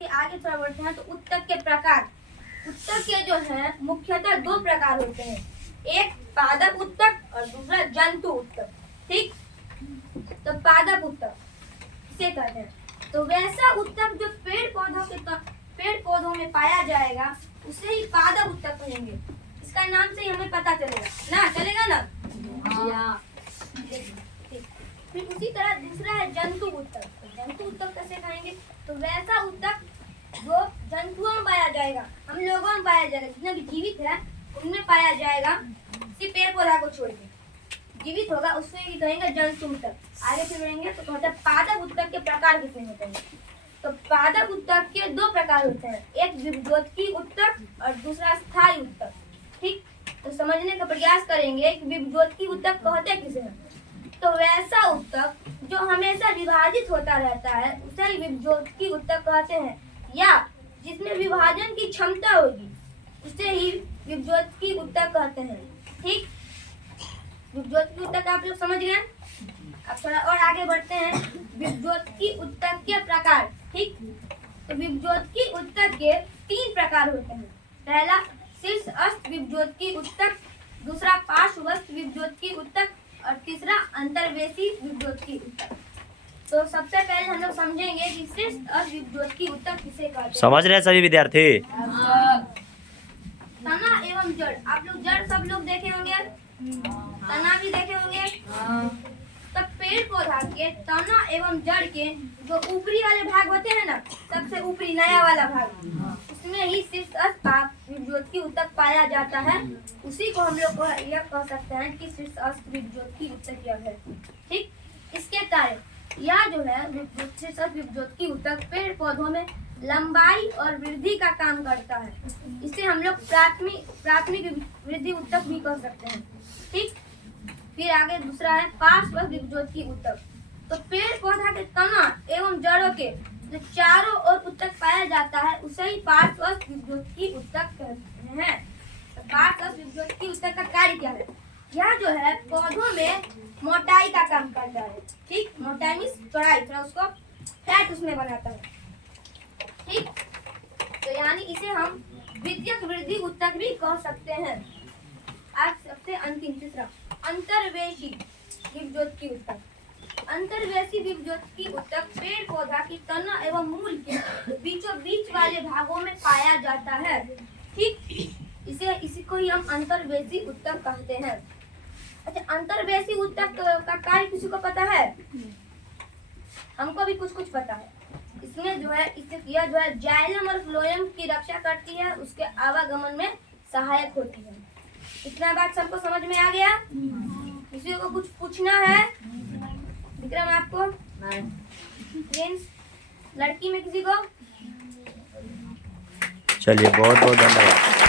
आगे थोड़ा बढ़ते हैं तो उत्तक के प्रकार। उत्तक के जो है मुख्यतः दो प्रकार होते हैं, एक पादप उत्तक और दूसरा जंतु उत्तक। ठीक, तो पादप उत्तक किसे कहते हैं? तो वैसा उत्तक जो पेड़ पौधों में पाया जाएगा उसे ही पादप उत्तक कहेंगे। इसका नाम से ही हमें पता चलेगा ना? हाँ। फिर उसी तरह दूसरा है जंतु उत्तक। तो जंतु उत्तक कैसे कहेंगे? तो वैसा उत्तक जो जंतुओं में पाया जाएगा, हम लोगों में पाया जाएगा, जितना भी जीवित है उनमें पाया जाएगा, सिर्फ पेड़ पौधा को छोड़ के जीवित होगा उससे ही कहेंगे जंतु उत्तक। आगे फिर बढ़ेंगे तो कहते हैं पादप उत्तक के प्रकार कितने होते हैं? तो पादप उत्तक के दो प्रकार होते हैं, एक विभज्योतकी उत्तक और दूसरा स्थायी उत्तक। ठीक, तो समझने का प्रयास करेंगे कि विभज्योतकी उत्तक कहते किसे हैं? तो वैसा उत्तक जो हमेशा विभाजित होता रहता है उसे ही विभज्योतकी उत्तक कहते हैं, या जिसमें विभाजन की क्षमता होगी उसे ही विभज्योतकी उत्तक कहते हैं। ठीक, विभज्योतकी उत्तक आप लोग समझ गए। अब थोड़ा और आगे बढ़ते हैं, विभज्योतकी उत्तक के प्रकार। ठीक, तो विभज्योतकी उत्तक के तीन प्रकार होते हैं, पहला शीर्षस्थ विभज्योतकी उत्तक, दूसरा पार्श्वस्थ विभज्योतकी उत्तक और तीसरा अंतर्वेशी विभज्योतकी उत्तक। तो सबसे पहले हम लोग समझेंगे कि शीर्षस्थ विभज्योतकी उत्तक किसे कहते हैं। समझ रहे हैं सभी विद्यार्थी? तना एवं जड़, आप लोग जड़ सब लोग देखे होंगे, तना भी देखे होंगे। तब पेड़ पौधा के तना एवं जड़ के जो ऊपरी वाले भाग होते हैं ना, सबसे ऊपरी नया वाला भाग, उसमें ही शीर्षस्थ विभज्योतकी उत्तक पाया जाता है। उसी को हम लोग यह कह सकते हैं कि शीर्षस्थ विभज्योतकी उत्तक यह है। ठीक, इसके कार्य यह जो है शीर्षस्थ विभज्योतकी उत्तक पेड़ पौधों में लंबाई और वृद्धि का काम करता है। इसे हम लोग प्राथमिक वृद्धि उत्तक भी कह सकते हैं। ठीक, फिर आगे दूसरा है पार्श्वस्थ विभज्योतकी उत्तक। तो पेड़ पौधा के तना एवं जड़ों के जो चारों ओर उत्तक पाया जाता है उसे ही पार्श्वस्थ विभज्योतकी उत्तक कहते हैं। तो पार्श्वस्थ विभज्योतकी उत्तक का कार्य क्या है? यह जो है पौधों में मोटाई का काम करता है। ठीक, मोटाई मीन्स चौड़ाई, थोड़ा उसको फैट उसमें बनाता है। ठीक, तो यानी इसे हम द्वितीयक वृद्धि उत्तक भी कह सकते हैं। आज सबसे अंतिम तीसरा अंतर्वेशी विभज्योतकी उत्तक। अंतर्वेशी विभज्योतकी उत्तक पेड़ पौधा की तना एवं मूल के बीचों बीच वाले भागों में पाया जाता है। ठीक, इसी को ही हम अंतर्वेशी उत्तक कहते हैं। अच्छा, अंतर्वेशी उत्तक का कार्य किसी को पता है? हमको भी कुछ पता है। इसमें जो है यह जो है जाइलम और फ्लोएम की रक्षा करती है, उसके आवागमन में सहायक होती है। इतना बात सबको समझ में आ गया? किसी को कुछ पूछना है? विक्रम आपको? प्रिंस, लड़की में किसी को? चलिए, बहुत बहुत धन्यवाद।